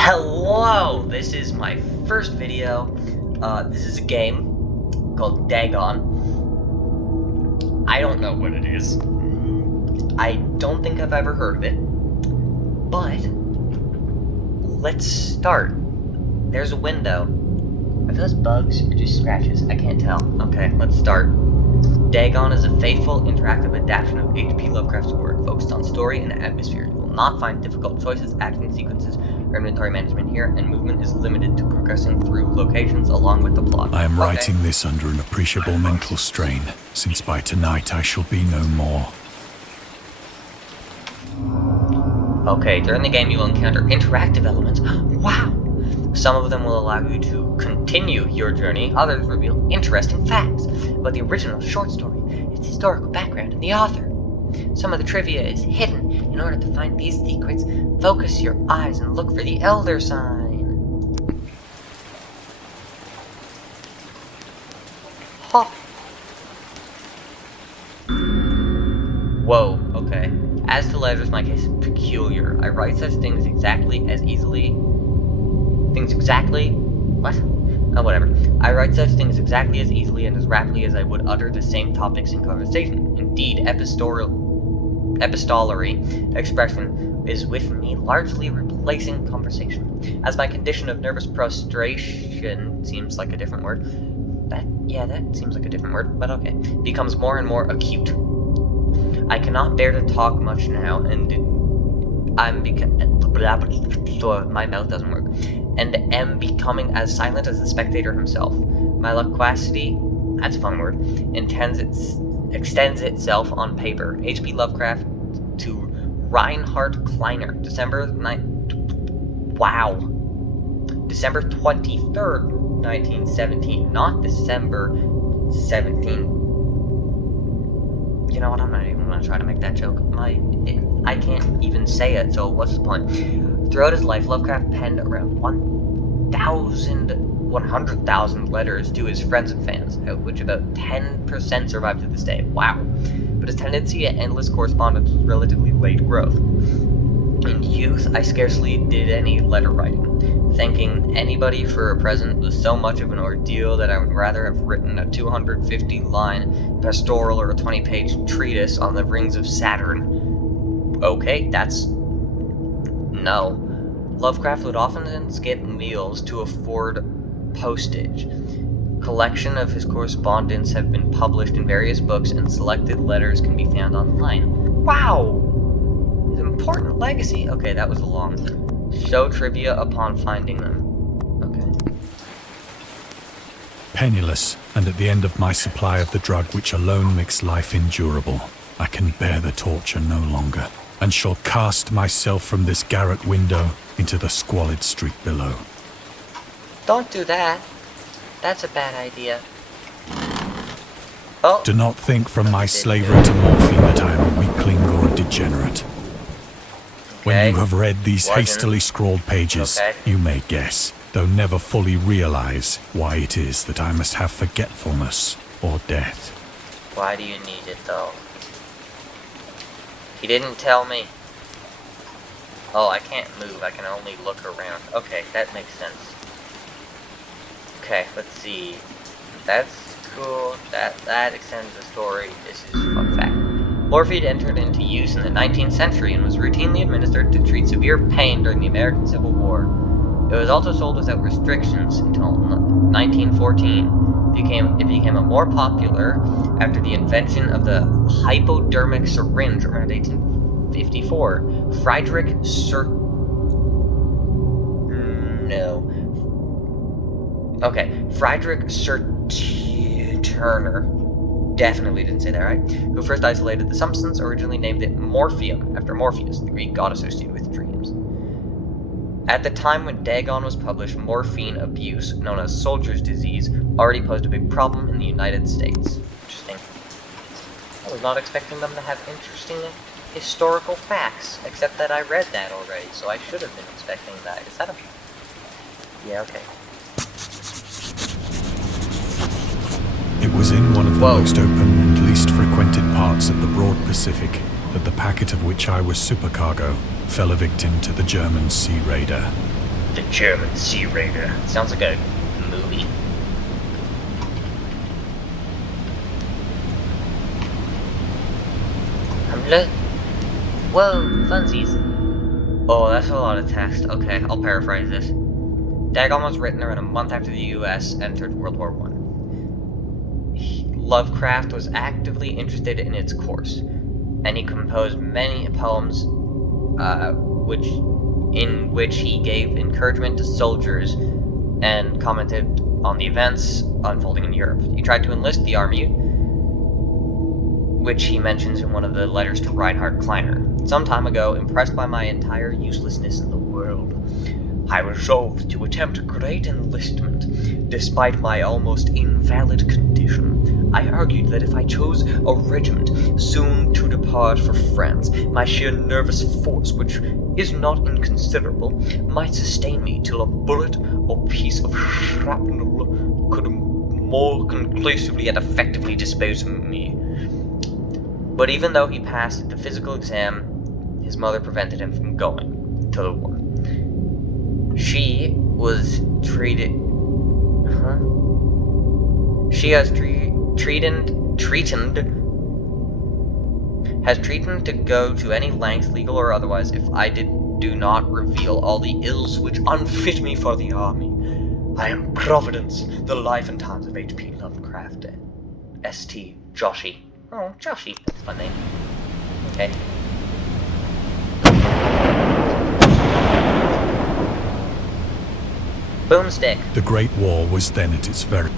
Hello! This is my first video. This is a game called Dagon. I don't know what it is. I don't think I've ever heard of it. But let's start. There's a window. Are those bugs or just scratches? I can't tell. Okay, let's start. Dagon is a faithful, interactive adaptation of H.P. Lovecraft's work, focused on story and atmosphere. You will not find difficult choices, action sequences, or inventory management here, and movement is limited to progressing through locations along with the plot. I am writing this under an appreciable mental strain, since by tonight I shall be no more. Okay, during the game you will encounter interactive elements. Wow! Some of them will allow you to continue your journey, others reveal interesting facts about the original short story, its historical background, and the author. Some of the trivia is hidden. In order to find these secrets, focus your eyes and look for the Elder sign. Ha! Whoa, okay. As to letters, my case is peculiar. I write such things exactly as easily... What? Oh, whatever. I write such things exactly as easily and as rapidly as I would utter the same topics in conversation. Indeed, epistolary expression is with me largely replacing conversation. As my condition of nervous prostration seems like a different word. That seems like a different word, but okay. Becomes more and more acute. I cannot bear to talk much now, and my mouth doesn't work. And am becoming as silent as the spectator himself. My loquacity, that's a fun word, extends itself on paper. H.P. Lovecraft to Reinhard Kleiner, December 23rd, 1917, not December 17. You know what, I'm not even going to try to make that joke. I can't even say it, so what's the point? Throughout his life, Lovecraft penned around 100,000 letters to his friends and fans, of which about 10% survive to this day. Wow. But his tendency to endless correspondence was relatively late growth. In youth, I scarcely did any letter writing. Thanking anybody for a present was so much of an ordeal that I would rather have written a 250-line pastoral or a 20-page treatise on the rings of Saturn. Okay, that's... no. Lovecraft would often skip meals to afford postage. Collection of his correspondence have been published in various books, and selected letters can be found online. Wow! His important legacy. Okay, that was long. Show trivia upon finding them. Okay. Penniless, and at the end of my supply of the drug which alone makes life endurable, I can bear the torture no longer, and shall cast myself from this garret window into the squalid street below. Don't do that. That's a bad idea. Oh. Do not think from my slavery to morphine that I am a weakling or a degenerate. Okay. When you have read these hastily scrawled pages, you may guess, though never fully realize, why it is that I must have forgetfulness or death. Why do you need it, though? He didn't tell me. Oh, I can't move. I can only look around. Okay, that makes sense. Okay, let's see. That's cool. That extends the story. This is a fun fact. Morphine entered into use in the 19th century and was routinely administered to treat severe pain during the American Civil War. It was also sold without restrictions until 1914. It became more popular after the invention of the hypodermic syringe around 1854. Friedrich Turner, definitely didn't say that right, who first isolated the substance, originally named it morphium, after Morpheus, the Greek god associated with dreams. At the time when Dagon was published, morphine abuse, known as soldier's disease, already posed a big problem in the United States. Interesting. I was not expecting them to have interesting historical facts, except that I read that already, so I should have been expecting that. Is that a... yeah, okay. It was in one of the most open and least frequented parts of the broad Pacific that the packet of which I was supercargo fell a victim to the German sea raider. The German Sea Raider. Sounds like a movie. Whoa, funsies. Oh, that's a lot of text. Okay, I'll paraphrase this. Dagon was written around a month after the U.S. entered World War I. Lovecraft was actively interested in its course, and he composed many poems in which he gave encouragement to soldiers and commented on the events unfolding in Europe. He tried to enlist the army, which he mentions in one of the letters to Reinhard Kleiner. Some time ago, impressed by my entire uselessness in the world, I resolved to attempt a great enlistment. Despite my almost invalid condition, I argued that if I chose a regiment soon to depart for France, my sheer nervous force, which is not inconsiderable, might sustain me till a bullet or piece of shrapnel could more conclusively and effectively dispose of me. But even though he passed the physical exam, his mother prevented him from going to the war. She was treated. She has treated to go to any length, legal or otherwise, if I do not reveal all the ills which unfit me for the army. I am Providence, the life and times of H.P. Lovecraft. S.T. Joshy. Oh, Joshy, that's a fun name. Okay. Boomstick. The Great War was then at its very...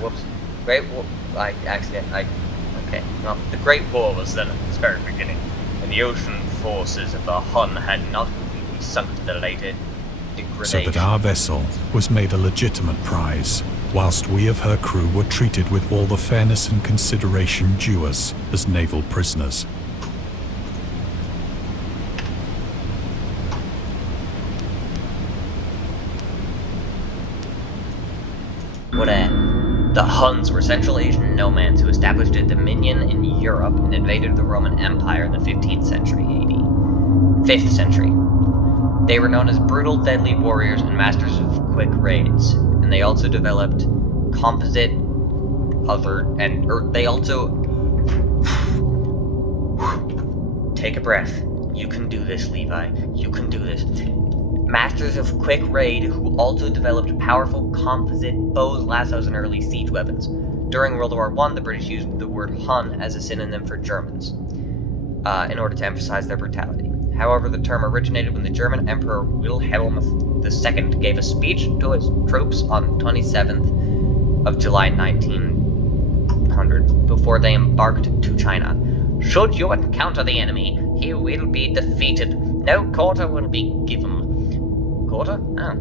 Whoops. Great War... Okay. No, the Great War was then at its very beginning, and the ocean forces of the Hun had not completely sunk to the later degradation. So that our vessel was made a legitimate prize, whilst we of her crew were treated with all the fairness and consideration due us as naval prisoners. The Huns were Central Asian nomads who established a dominion in Europe and invaded the Roman Empire in the 15th century AD. 5th century. They were known as brutal, deadly warriors and masters of quick raids, and they also developed composite they also take a breath. You can do this, Levi. You can do this. Masters of quick raid who also developed powerful composite bows, lassos, and early siege weapons. During World War I, the British used the word Hun as a synonym for Germans, in order to emphasize their brutality. However, the term originated when the German Emperor Wilhelm II gave a speech to his troops on 27th of July 1900, before they embarked to China. Should you encounter the enemy, he will be defeated. No quarter will be given. Quarter? Oh.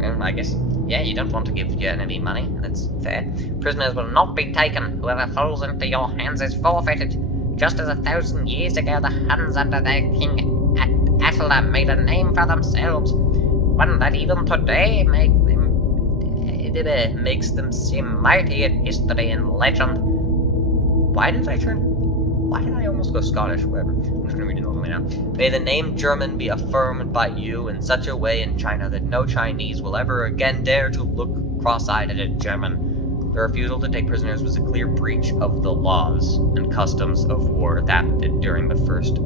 Well, I guess, yeah, you don't want to give your enemy money. That's fair. Prisoners will not be taken. Whoever falls into your hands is forfeited. Just as 1,000 years ago, the Huns under their king Attila made a name for themselves. One that even today makes them seem mighty in history and legend. Why did I almost go Scottish? Whatever. I'm just gonna read it normally now. May the name German be affirmed by you in such a way in China that no Chinese will ever again dare to look cross-eyed at a German. The refusal to take prisoners was a clear breach of the laws and customs of war adapted during the first...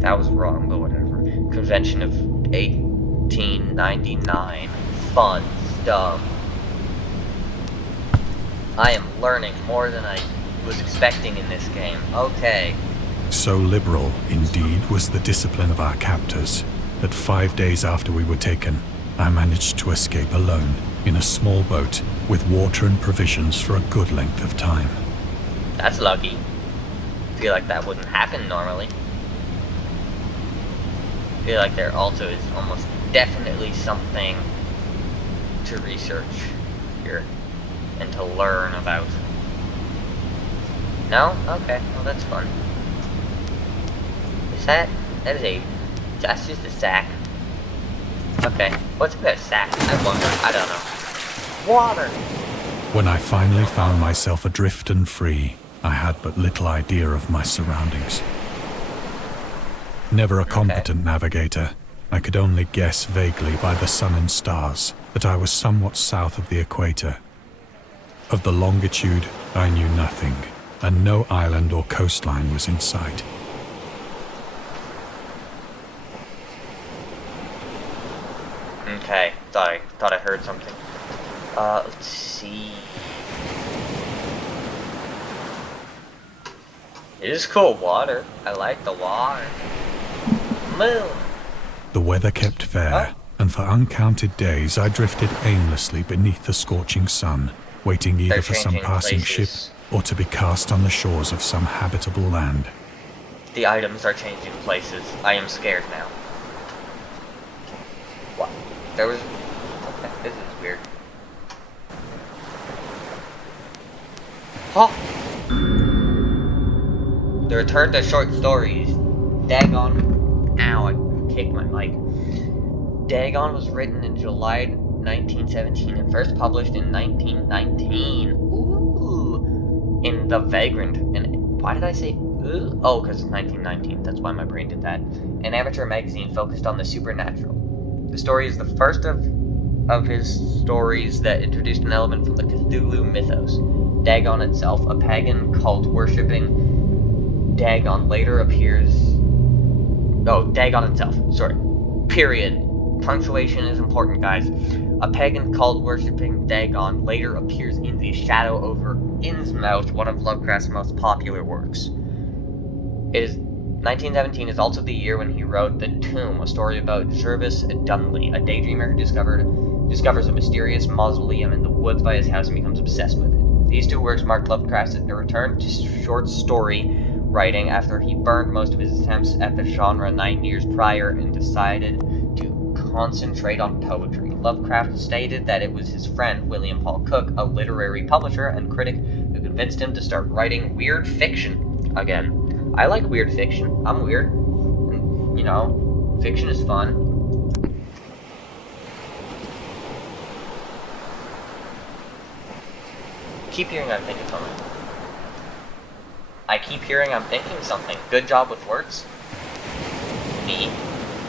That was wrong, but whatever. Convention of 1899. Fun stuff. I am learning more than I was expecting in this game. Okay. So liberal, indeed, was the discipline of our captors, that 5 days after we were taken, I managed to escape alone, in a small boat, with water and provisions for a good length of time. That's lucky. I feel like that wouldn't happen normally. I feel like there also is almost definitely something to research here and to learn about. No? Okay, well that's fun. Is that that's just a sack. Okay, what's in a sack? I wonder, I don't know. Water! When I finally found myself adrift and free, I had but little idea of my surroundings. Never a competent navigator, I could only guess vaguely by the sun and stars that I was somewhat south of the equator. Of the longitude, I knew nothing, and no island or coastline was in sight. Okay, thought I heard something. Let's see. It is cool water. I like the water. Moon. The weather kept fair, and for uncounted days I drifted aimlessly beneath the scorching sun, waiting either for some passing ship or to be cast on the shores of some habitable land. The items are changing places. I am scared now. What? There was... Okay, this is weird. Huh! The return to short stories. Dagon. Ow, I kicked my mic. Dagon was written in July 1917 and first published in 1919. Ooh! In The Vagrant. And why did I say ooh? Oh, because it's 1919. That's why my brain did that. An amateur magazine focused on the supernatural. The story is the first of his stories that introduced an element from the Cthulhu mythos. Dagon itself, a pagan cult worshipping Dagon, later appears... Oh, Dagon itself. Sorry. Period. Punctuation is important, guys. A pagan cult worshipping Dagon later appears in The Shadow over Innsmouth, one of Lovecraft's most popular works. 1917 is also the year when he wrote The Tomb, a story about Jervis Dunley, a daydreamer who discovers a mysterious mausoleum in the woods by his house and becomes obsessed with it. These two works marked Lovecraft's return to short story writing after he burned most of his attempts at the genre 9 years prior and decided to concentrate on poetry. Lovecraft stated that it was his friend, William Paul Cook, a literary publisher and critic, who convinced him to start writing weird fiction again. I like weird fiction. I'm weird. And, you know, fiction is fun. Keep hearing I'm thinking something. I keep hearing I'm thinking something. Good job with words. Me?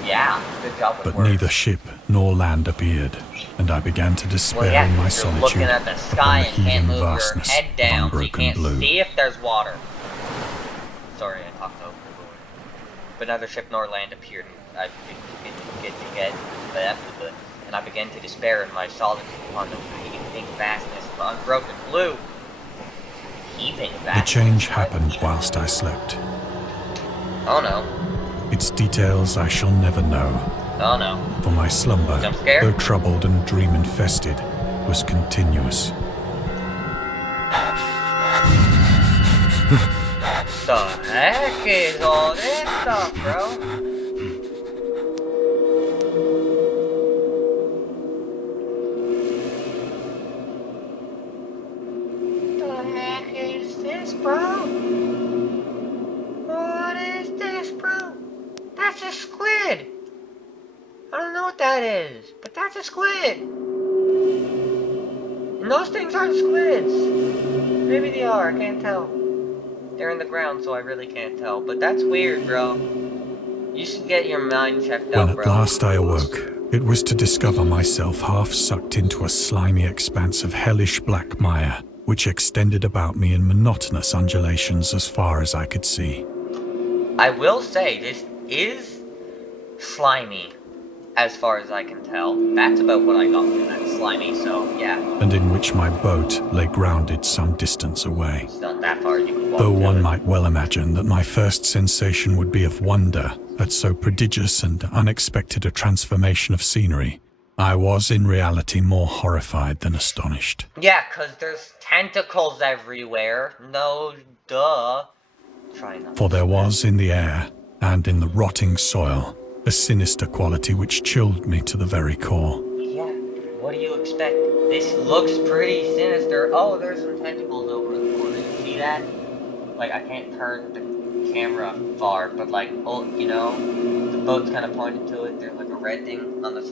Yeah, good job with words. But neither ship nor land appeared, and I began to despair in my solitude looking at the sky upon the and can't heaving move your vastness head of down, so you unbroken can't blue. see if there's water. Sorry, I talked over the board. But neither ship nor land appeared, and I began to despair in my solitude upon the heaving vastness of unbroken blue. Heaving vastness. The change happened whilst I slept. Oh no. Its details I shall never know. Oh no. For my slumber, Jump scare? though troubled and dream-infested, was continuous. The heck is all this stuff, bro? The heck is this, bro? What is this, bro? That's a squid! I don't know what that is, but that's a squid! And those things aren't squids! Maybe they are, I can't tell. They're in the ground, so I really can't tell. But that's weird, bro. You should get your mind checked out, When bro. at last I awoke, it was to discover myself half sucked into a slimy expanse of hellish black mire, which extended about me in monotonous undulations as far as I could see. I will say, this is slimy, as far as I can tell. That's about what I got from that slimy, so yeah. And in which my boat lay grounded some distance away. It's not that far, you can walk Though to one it. might well imagine that my first sensation would be of wonder at so prodigious and unexpected a transformation of scenery, I was in reality more horrified than astonished. Yeah, 'cause there's tentacles everywhere. No, duh. Try not For to there swear. was in the air, and in the rotting soil, a sinister quality which chilled me to the very core. Yeah, what do you expect? This looks pretty sinister. Oh, there's some tentacles over in the corner. You see that? Like, I can't turn the camera far, but like, oh, you know, the boat's kind of pointed to it. There's like a red thing on the...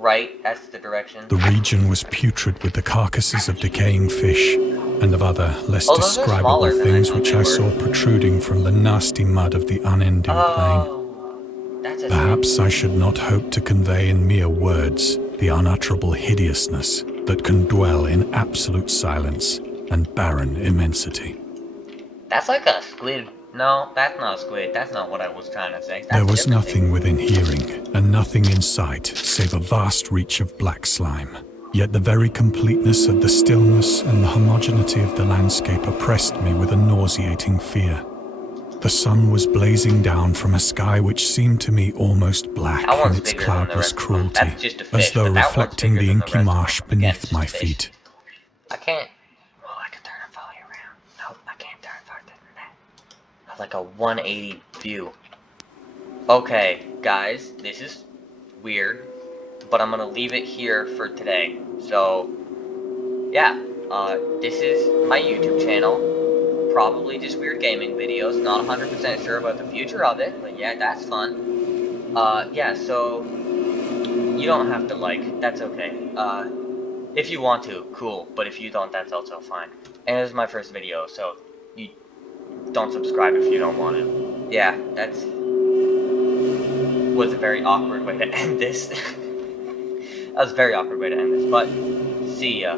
Right, that's the direction. The region was putrid with the carcasses of decaying fish and of other, less Oh, those are describable smaller than I things thought which they I were. saw protruding from the nasty mud of the unending plain. Oh, that's a Perhaps I should not hope to convey in mere words the unutterable hideousness that can dwell in absolute silence and barren immensity. That's like a squid. No, that's not a squid. That's not what I was trying to say. There That's a was different thing. nothing within hearing, and nothing in sight, save a vast reach of black slime. Yet the very completeness of the stillness and the homogeneity of the landscape oppressed me with a nauseating fear. The sun was blazing down from a sky which seemed to me almost black That in one's its bigger than the cloudless rest of them. cruelty, That's just a as fish, though but that one's reflecting bigger the than the inky rest of marsh them. Again, it's beneath just my a fish. feet. I can't. Well, I can turn and follow you around. No, I can't turn farther than that. I have like a 180 view. Okay, guys, this is weird, but I'm gonna leave it here for today. So, yeah, this is my YouTube channel. Probably just weird gaming videos. Not 100% sure about the future of it, but yeah, that's fun. Yeah, so you don't have to like. That's okay. If you want to, cool. But if you don't, that's also fine. And this is my first video, so you don't subscribe if you don't want to. Yeah, that's was a very awkward way to end this. That was a very awkward way to end this, but see ya.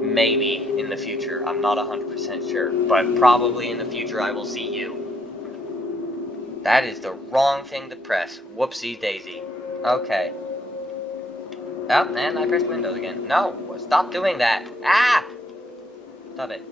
Maybe in the future. I'm not 100% sure, but probably in the future I will see you. That is the wrong thing to press. Whoopsie daisy. Okay. Oh, and I pressed Windows again. No, stop doing that. Ah! Stop it.